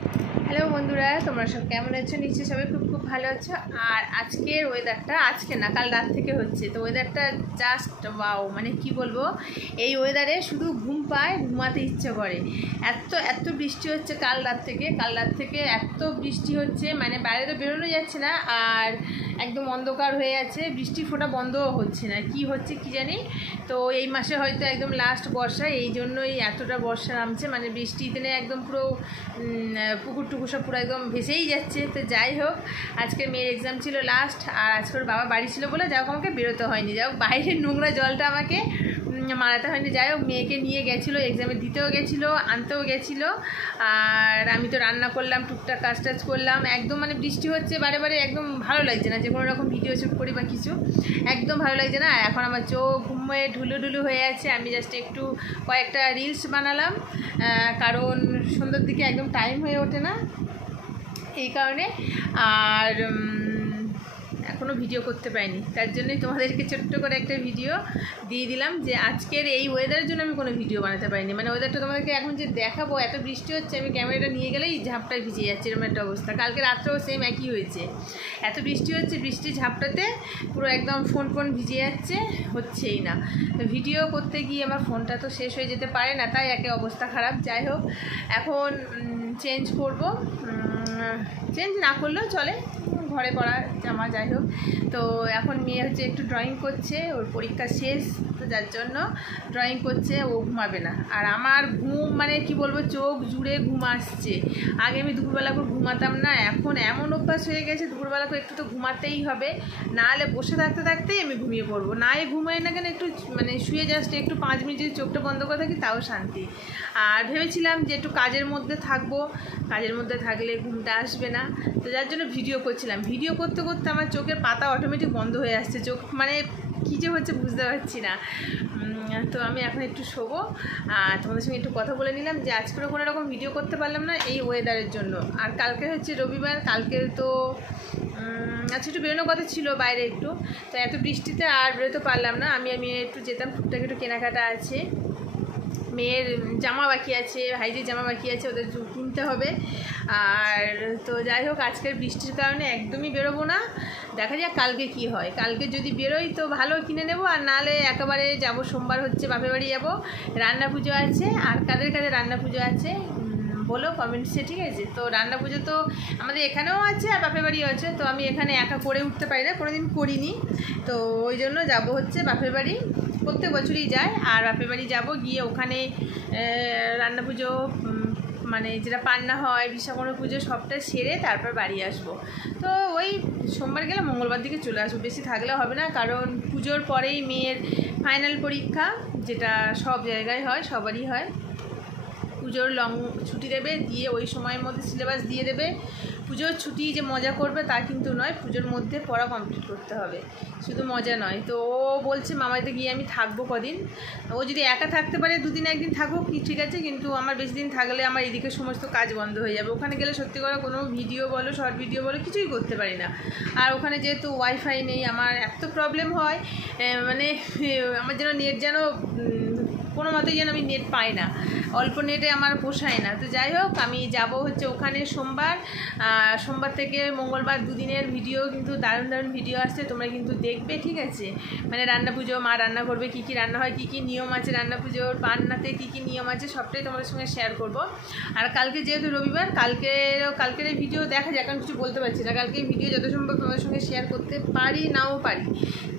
Hello বন্ধুরা, তোমরা সব কেমন আছো? নিশ্চয়ই সবাই খুব খুব ভালো আছো। আর আজকের ওয়েদারটা, আজকে না কাল রাত থেকে হচ্ছে, তো ওয়েদারটা জাস্ট ওয়াও, মানে কি বলবো, এই ওয়েদারে শুধু ঘুম পায়, ঘুমাতে ইচ্ছে করে। এত এত বৃষ্টি হচ্ছে কাল রাত থেকে এত বৃষ্টি হচ্ছে, মানে বাইরে তো বেরোনো যাচ্ছে না, আর একদম অন্ধকার হয়ে আছে, বৃষ্টি ফোঁটা বন্ধও হচ্ছে না, কি হচ্ছে কি জানি। তো এই মাসে হয়তো একদম লাস্ট বর্ষা, এই জন্যই এতটা বর্ষা নামছে, মানে বৃষ্টিতে একদম পুরো পুকুর টুকুর সব পুরো একদম ভেসেই যাচ্ছে। তো যাই হোক, আজকে মেয়ের এক্সাম ছিল লাস্ট, আর আজকে ওর বাবা বাড়ি ছিল বলে যাই হোক আমাকে বেরোতে হয়নি, যাই হোক বাইরের নোংরা জলটা আমাকে মারাতে হয়নি। যাই হোক, মেয়েকে নিয়ে গেছিলো, এক্সামে দিতেও গেছিলো, আনতেও গেছিলো, আর আমি তো রান্না করলাম, টুকটাক কাজ টাজ করলাম। একদম মানে বৃষ্টি হচ্ছে বারে বারে, একদম ভালো লাগছে না যে কোনো রকম ভিডিও শ্যুট করি বা কিছু, একদম ভালো লাগছে না। এখন আমার চোখ ঘুমোয় ঢুলু হয়ে আছে, আমি জাস্ট একটু কয়েকটা রিলস বানালাম, কারণ সন্ধ্যার দিকে একদম টাইম হয়ে ওঠে না এই কারণে, আর এখনও ভিডিও করতে পারিনি, তার জন্যই তোমাদেরকে ছোট্ট করে একটা ভিডিও দিয়ে দিলাম যে আজকের এই ওয়েদারের জন্য আমি কোনো ভিডিও বানাতে পারিনি। মানে ওয়েদারটা তোমাদেরকে এখন যে দেখাবো, এত বৃষ্টি হচ্ছে, আমি ক্যামেরাটা নিয়ে গেলেই ঝাপটায় ভিজে যাচ্ছে, এরকম একটা অবস্থা। কালকে রাত্রেও সেম একই হয়েছে, এত বৃষ্টি হচ্ছে, বৃষ্টি ঝাপটাতে পুরো একদম ফোন ভিজে যাচ্ছে, হচ্ছেই না। ভিডিও করতে গিয়ে আমার ফোনটা তো শেষ হয়ে যেতে পারে না, তাই একে অবস্থা খারাপ। যাই হোক, এখন চেঞ্জ করব, চেঞ্জ না করলেও চলে, ঘরে পড়া জামা। যাই হোক, তো এখন মেয়ে হচ্ছে একটু ড্রয়িং করছে, ওর পরীক্ষা শেষ, তো যার জন্য ড্রয়িং করছে, ও ঘুমাবে না। আর আমার ঘুম মানে কি বলবো, চোখ জুড়ে ঘুম আসছে। আগে আমি দুপুরবেলা করে ঘুমাতাম না, এখন এমন অভ্যাস হয়ে গেছে দুপুরবেলা করে একটু তো ঘুমাতেই হবে, নাহলে বসে থাকতেই আমি ঘুমিয়ে পড়বো। নাই ঘুমাই না কেন, একটু মানে শুয়ে জাস্ট একটু 5 মিনিট যদি চোখটা বন্ধ করে থাকি তাও শান্তি। আর ভেবেছিলাম যে একটু কাজের মধ্যে থাকবো, কাজের মধ্যে থাকলে ঘুমটা আসবে না, তো যার জন্য ভিডিও করছিলাম। ভিডিও করতে করতে আমার চোখের পাতা অটোমেটিক বন্ধ হয়ে আসছে, চোখ মানে কী যে হচ্ছে বুঝতে পারছি না। তো আমি এখন একটু শোবো, আর তোমাদের সঙ্গে একটু কথা বলে নিলাম যে আজকেও কোনো রকম ভিডিও করতে পারলাম না এই ওয়েদারের জন্য। আর কালকে হচ্ছে রবিবার, কালকে তো আজকে একটু বেরোনোর কথা ছিল বাইরে একটু, তো এত বৃষ্টিতে আর বেরোতে পারলাম না। আমি একটু যেতাম, টুকটাক একটু কেনাকাটা আছে, মেয়ের জামা বাকি আছে, ভাইদের জামা বাকি আছে, ওদের কিনতে হবে। আর তো যাই হোক, আজকের বৃষ্টির কারণে একদমই বেরোবো না, দেখা যাক কালকে কি হয়। কালকে যদি বেরোই তো ভালো কিনে নেবো, আর নাহলে একেবারে যাব। সোমবার হচ্ছে বাপের বাড়ি যাবো, রান্না পুজো আছে। আর কাদের রান্না পুজো আছে বলো কমেন্টসে, ঠিক আছে? তো রান্না পুজো তো আমাদের এখানেও আছে আর বাপের বাড়িও আছে, তো আমি এখানে একা করে উঠতে পারি না, কোনোদিন করিনি, তো ওই জন্য যাবো হচ্ছে বাপের বাড়ি। প্রত্যেক বছরই যায়, আর বাপের বাড়ি যাবো, গিয়ে ওখানে রান্না পুজো মানে যেটা পান্না হয়, বিশ্বকর্মা পুজো সবটা সেরে তারপর বাড়ি আসবো। তো ওই সোমবার গেলে মঙ্গলবার দিকে চলে আসবো, বেশি থাকলে হবে না, কারণ পুজোর পরেই মেয়ের ফাইনাল পরীক্ষা, যেটা সব জায়গায় হয়, সবারই হয়। পুজোর লং ছুটি দেবে, দিয়ে ওই সময়ের মধ্যে সিলেবাস দিয়ে দেবে। পুজোর ছুটি যে মজা করবে তা কিন্তু নয়, পুজোর মধ্যে পড়া কমপ্লিট করতে হবে, শুধু মজা নয়। তো ও বলছে মামাইতে গিয়ে আমি থাকবো কদিন, ও যদি একা থাকতে পারে 2 দিন 1 দিন থাকুক, কি ঠিক আছে, কিন্তু আমার বেশি দিন থাকলে আমার এদিকে সমস্ত কাজ বন্ধ হয়ে যাবে। ওখানে গেলে সত্যি করে কোনো ভিডিও বলো, শর্ট ভিডিও বলো, কিছুই করতে পারি না। আর ওখানে যেহেতু ওয়াইফাই নেই, আমার এত প্রবলেম হয়, মানে আমার যেন নেট যেন কোনো মতেই যেন আমি নেট পাই না, অল্প নেটে আমার পোষায় না। তো যাই হোক, আমি যাব হচ্ছে ওখানে সোমবার থেকে মঙ্গলবার 2 দিনের ভিডিও, কিন্তু দারুণ ভিডিও আসছে, তোমরা কিন্তু দেখবে, ঠিক আছে? মানে রান্না পুজো, মা রান্না করবে, কী কী রান্না হয়, কী কী নিয়ম আছে রান্না পুজোর, পান্নাতে কী কী নিয়ম আছে, সবটাই তোমাদের সঙ্গে শেয়ার করব। আর কালকে যেহেতু রবিবার, কালকের এই ভিডিও দেখা যাক, আমি কিছু বলতে পারছি না, কালকে ভিডিও যত সম্ভব তোমাদের সঙ্গে শেয়ার করতে পারি, নাও পারি,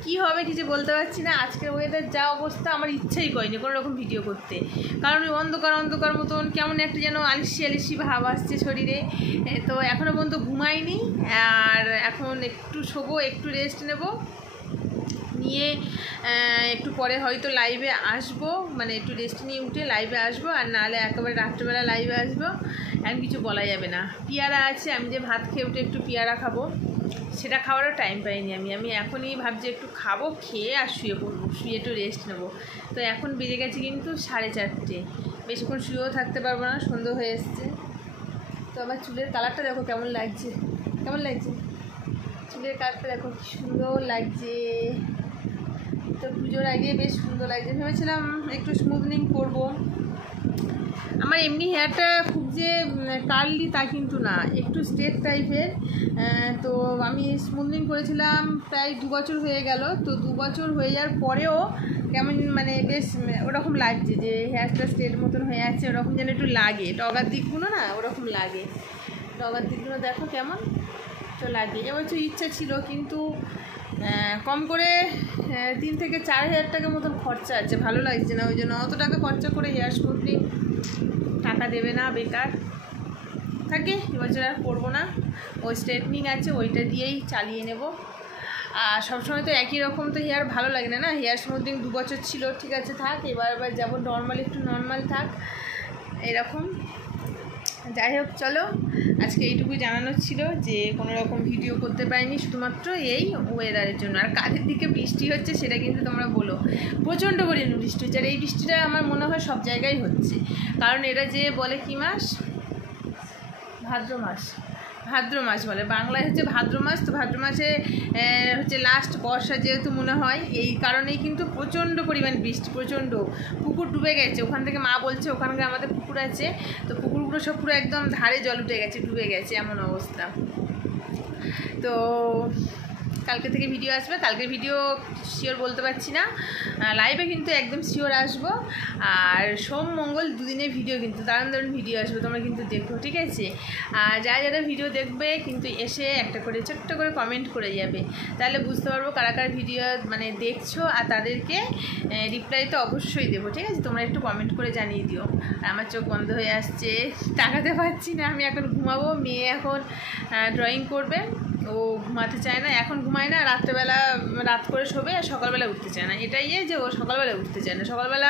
কী হবে কিছু বলতে পারছি না। আজকের ওয়েদার যা অবস্থা, আমার ইচ্ছাই করেনি কোনো রকম ভিডিও করতে, কারণ ওই অন্ধকার মতন কেমন একটা যেন আলিশি ভাব আসছে শরীরে। তো এখনও পর্যন্ত ঘুমাইনি, আর এখন একটু শোবো, একটু রেস্ট নেব, নিয়ে একটু পরে হয়তো লাইভে আসবো, মানে একটু রেস্ট নিয়ে উঠে লাইভে আসবো, আর নাহলে একেবারে রাত্রেবেলা লাইভে আসবো। এখন কিছু বলা যাবে না। পেয়ারা আছে, আমি যে ভাত খেয়ে উঠে একটু পেয়ারা খাবো, সেটা খাওয়ারও টাইম পাইনি। আমি এখনই ভাবছি একটু খাবো, খেয়ে আর শুয়ে পড়বো, শুয়ে একটু রেস্ট নেবো। তো এখন বেজে গেছে কিন্তু 4:30, বেশিক্ষণ শুয়েও থাকতে পারবো না, সন্ধ্যা হয়ে এসছে। তো আমার চুলের কালারটা দেখো কেমন লাগছে, চুলের কালারটা দেখো কি সুন্দর লাগছে। তো পুজোর আগে বেশ সুন্দর লাগছে, ভেবেছিলাম একটু স্মুথনিং করবো, আমার এমনি হেয়ারটা খুব যে কার্লি তা কিন্তু না, একটু স্ট্রেট টাইপের। তো আমি স্মুথনিং করেছিলাম প্রায় 2 বছর হয়ে গেল। তো 2 বছর হয়ে যাওয়ার পরেও কেমন মানে বেশ ওরকম লাগছে যে হেয়ারটা স্ট্রেট মতন হয়ে আছে, ওরকম যেন একটু লাগে, টগার দিকগুলো না ওরকম লাগে, টগার দিকগুলো দেখো কেমন তো লাগে। এবছর ইচ্ছা ছিল কিন্তু কম করে 3 থেকে 4 হাজার টাকার মতন খরচা আছে, ভালো লাগছে না, ওই জন্য অত টাকা খরচা করে হেয়ার স্মুথনিং টাকা দেবে না, বেকার থাকে। এবছর আর করবো না, ওই স্ট্রেটনিং আছে ওইটা দিয়েই চালিয়ে নেব। আর সবসময় তো একই রকম তো হেয়ার ভালো লাগে না, হেয়ার স্মুথনিং 2 বছর ছিল, ঠিক আছে থাক, এবার যাবো নর্মাল, একটু নর্মাল থাক এরকম। যাই হোক চলো, আজকে এইটুকুই জানানোর ছিল যে কোনো রকম ভিডিও করতে পারিনি শুধুমাত্র এই ওয়েদারের জন্য। আর কাদের দিকে বৃষ্টি হচ্ছে সেটা কিন্তু তোমরা বলো, প্রচণ্ড পরিমাণে বৃষ্টি হচ্ছে। আর এই বৃষ্টিটা আমার মনে হয় সব জায়গায় হচ্ছে, কারণ এটা যে বলে কি মাস, ভাদ্র মাস, ভাদ্র মাস বলে, বাংলায় হচ্ছে ভাদ্র মাস। তো ভাদ্র মাসে হচ্ছে লাস্ট বর্ষা যেহেতু মনে হয়, এই কারণেই কিন্তু প্রচণ্ড পরিমাণ বৃষ্টি, প্রচণ্ড। পুকুর ডুবে গেছে, ওখান থেকে মা বলছে ওখানকার আমাদের পুকুর আছে, তো পুকুরগুলো সব পুরো একদম ধারে জল উঠে গেছে, ডুবে গেছে, এমন অবস্থা। তো কালকে থেকে ভিডিও আসবে, কালকে ভিডিও শিওর বলতে পারছি না, লাইভে কিন্তু একদম শিওর আসবো। আর সোম মঙ্গল 2 দিনের ভিডিও কিন্তু দারুণ দারুণ ভিডিও আসবে, তোমরা কিন্তু দেখো, ঠিক আছে। আর যারা যারা ভিডিও দেখবে কিন্তু এসে একটা করে ছোট্ট করে কমেন্ট করে যাবে, তাহলে বুঝতে পারবো কারা কারা ভিডিও মানে দেখছো, আর তাদেরকে রিপ্লাই তো অবশ্যই দেবো, ঠিক আছে। তোমরা একটু কমেন্ট করে জানিয়ে দিও। আর আমার চোখ বন্ধ হয়ে আসছে, তাকাতে পারছি না, আমি এখন ঘুমাবো, মেয়ে এখন ড্রয়িং করবে, ও ঘুমাতে চায় না, এখন ঘুমায় না, রাত্রেবেলা রাত করে শোবে, আর সকালবেলা উঠতে চায় না। এটাই যে ও সকালবেলা উঠতে চায় না, সকালবেলা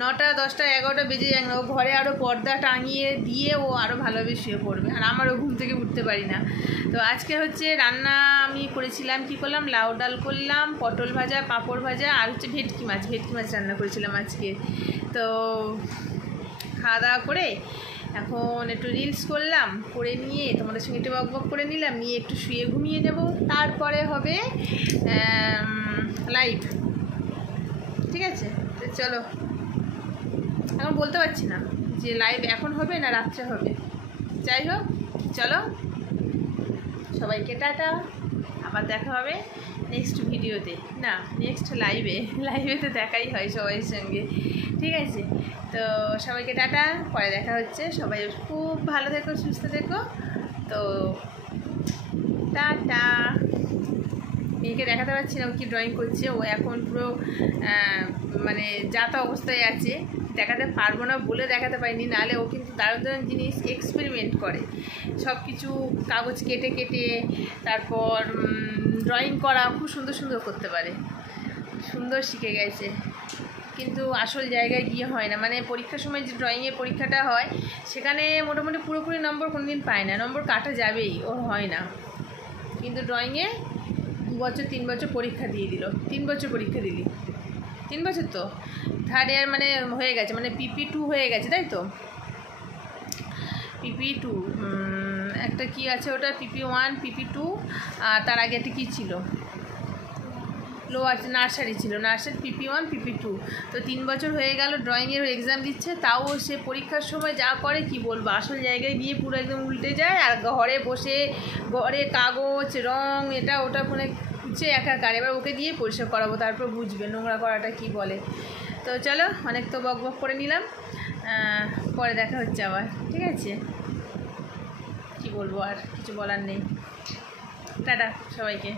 9টা 10টা 11টা বেজে যায় না, ও ঘরে আরও পর্দা টাঙিয়ে দিয়ে ও আরও ভালোভাবে শুয়ে পড়বে, আর আমারও ঘুম থেকে উঠতে পারি না। তো আজকে হচ্ছে রান্না আমি করেছিলাম, কী করলাম, লাউ ডাল করলাম, পটল ভাজা, পাঁপড় ভাজা, আর হচ্ছে ভেটকি মাছ রান্না করেছিলাম আজকে। তো খাওয়া দাওয়া করে এখন একটু রিলস করলাম, করে নিয়ে তোমাদের সঙ্গে একটু বক করে নিলাম, নিয়ে একটু শুয়ে ঘুমিয়ে যাব, তারপরে হবে লাইভ, ঠিক আছে। তো চলো, এখন বলতে পারছি না যে লাইভ এখন হবে না রাত্রে হবে, যাই হোক চলো, সবাইকে টাটা, আবার দেখা হবে নেক্সট ভিডিওতে, না নেক্সট লাইভে তো দেখাই হয় সবাইয়ের সঙ্গে, ঠিক আছে। তো সবাইকে টাটা, পরে দেখা হচ্ছে, সবাই খুব ভালো থেকো, সুস্থ থেকো, তো টাটা। মেয়েকে দেখাতে পারছি না ও কি ড্রয়িং করছে, ও এখন পুরো মানে যাতা অবস্থায় আছে, দেখাতে পারবো না বলে দেখাতে পারিনি, নাহলে ও কিন্তু দারুণ দারুণ জিনিস এক্সপেরিমেন্ট করে, সব কিছু কাগজ কেটে কেটে তারপর ড্রয়িং করা খুব সুন্দর সুন্দর করতে পারে, সুন্দর শিখে গেছে। কিন্তু আসল জায়গায় গিয়ে হয় না, মানে পরীক্ষার সময় যে ড্রয়িংয়ের পরীক্ষাটা হয় সেখানে মোটামুটি পুরোপুরি নম্বর কোনোদিন পায় না, নম্বর কাটা যাবেই, ওর হয় না। কিন্তু ড্রয়িংয়ে 2 বছর 3 বছর পরীক্ষা দিয়ে দিল, 3 বছর পরীক্ষা দিলি, 3 বছর তো 3rd ইয়ার মানে হয়ে গেছে, মানে PP2 হয়ে গেছে, তাই তো PP2 একটা কি আছে ওটা, PP1 PP2, আর তার আগে একটা কী ছিল, লোয়ার নার্সারি ছিল, নার্সারি PP1 PP2। তো 3 বছর হয়ে গেল ড্রয়িংয়ের এক্সাম দিচ্ছে, তাও সে পরীক্ষার সময় যা করে কি বলবো, আসল জায়গায় গিয়ে পুরো একদম উল্টে যায়, আর ঘরে বসে ঘরে কাগজ রং এটা ওটা ফোনে খুঁজছে একাকার, এবার ওকে দিয়ে পরিষ্কার করাবো, তারপর বুঝবে নোংরা করাটা কি বলে। তো চলো, অনেক তো বক করে নিলাম, পরে দেখা হচ্ছে আবার, ঠিক আছে। কি বলবো, আর কিছু বলার নেই, টাটা সবাইকে।